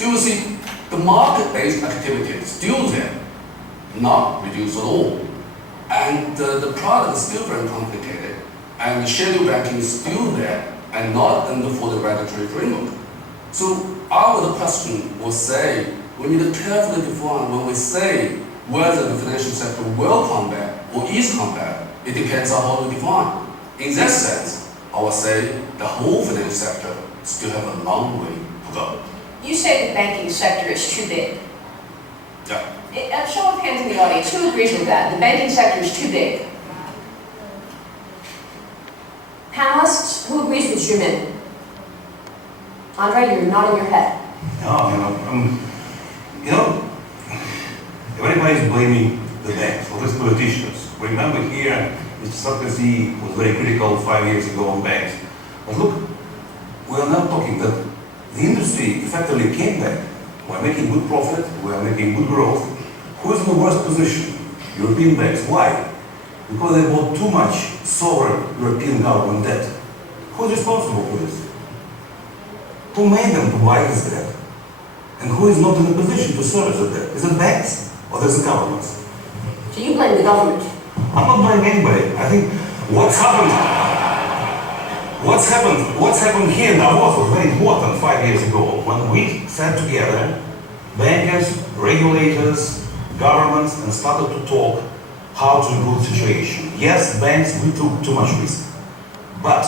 So you see, the market-based activity is still there, not reduced at all. And the product is still very complicated, and the scheduled banking is still there, and not under for the regulatory framework. So our question will say, we need to carefully define when we say whether the financial sector will come back or is come back. It depends on how we define. In that sense, I would say the whole financial sector still have a long way to go. You say the banking sector is too big. Yeah. A show of hands in the audience, who agrees with that? The banking sector is too big. Panelists, who agrees with Jumin? Andre, you're nodding your head. Everybody is blaming the banks, or the politicians. Remember here, Mr. Sarkozy was very critical 5 years ago on banks. But look, we are now talking that the industry effectively came back. We are making good profit, we are making good growth. Who is in the worst position? European banks. Why? Because they bought too much sovereign European government debt. Who is responsible for this? Who made them to buy this debt? And who is not in a position to service the debt? Is it banks or is it governments? So you blame the government? I'm not blaming anybody. I think what's happened here in Davos was very important 5 years ago when we sat together, bankers, regulators, governments, and started to talk how to improve the situation. Yes, banks, we took too much risk. But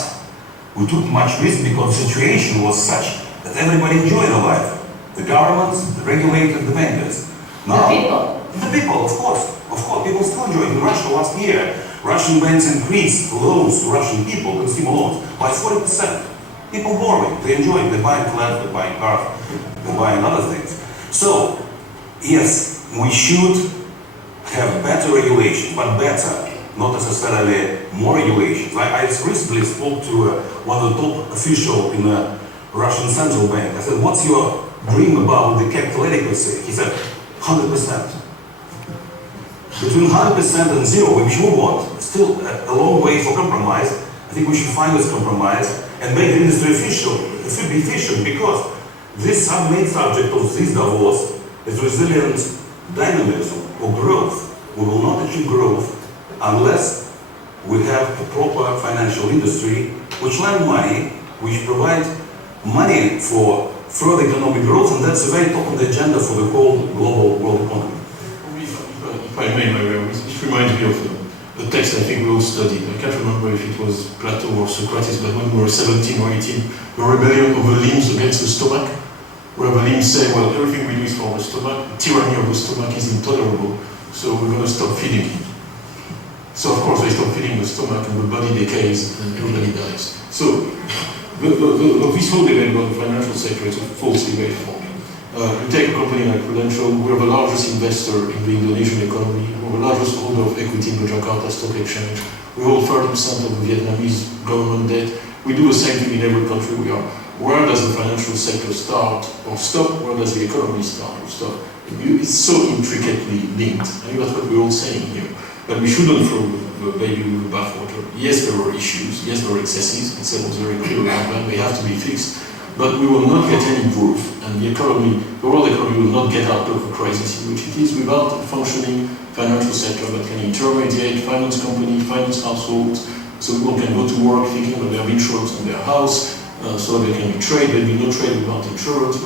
we took much risk because the situation was such that everybody enjoyed their life. The governments, the regulators, the bankers. Now, the people. The people, of course. Of course, people still enjoy. In Russia last year, Russian banks increased loans to Russian people, consumer loans, by 40%. People borrowing, they enjoy it, they buy flats, they buy cars, they buy other things. So, yes, we should have better regulation, but better, not necessarily more regulations. I recently spoke to one of the top officials in the Russian central bank. I said, what's your dream about the capital adequacy? He said, 100%. Between 100% and zero, which we want, still a long way for compromise. I think we should find this compromise and make the industry efficient, because this main subject of this Davos is resilient dynamism or growth. We will not achieve growth unless we have a proper financial industry which lend money, which provide money for further economic growth, and that's very top on the agenda for the whole global world economy. If I may, it reminds me of a text I think we all studied. I can't remember if it was Plato or Socrates, but when we were 17 or 18, the rebellion of the limbs against the stomach, where the limbs say, well, everything we do is for the stomach, tyranny of the stomach is intolerable, so we're going to stop feeding it. So of course they stop feeding the stomach and the body decays and everybody dies. So this whole debate about the financial sector is a false debate for me. You take a company like Prudential, we're the largest investor in the Indonesian economy, we're the largest holder of equity in the Jakarta Stock Exchange, we hold 30% of the Vietnamese government debt, we do the same thing in every country we are. Where does the financial sector start or stop? Where does the economy start or stop? It's so intricately linked. I think that's what we're all saying here. But we shouldn't throw the baby with the bathwater. Yes, there were issues. Yes, there were excesses. It was very clear around that. They have to be fixed. But we will not get any growth. And the world economy will not get out of the crisis in which it is without a functioning financial sector that can intermediate, finance companies, finance households, so people can go to work thinking that they have insurance on their house, so they can trade. There will be no trade without insurance.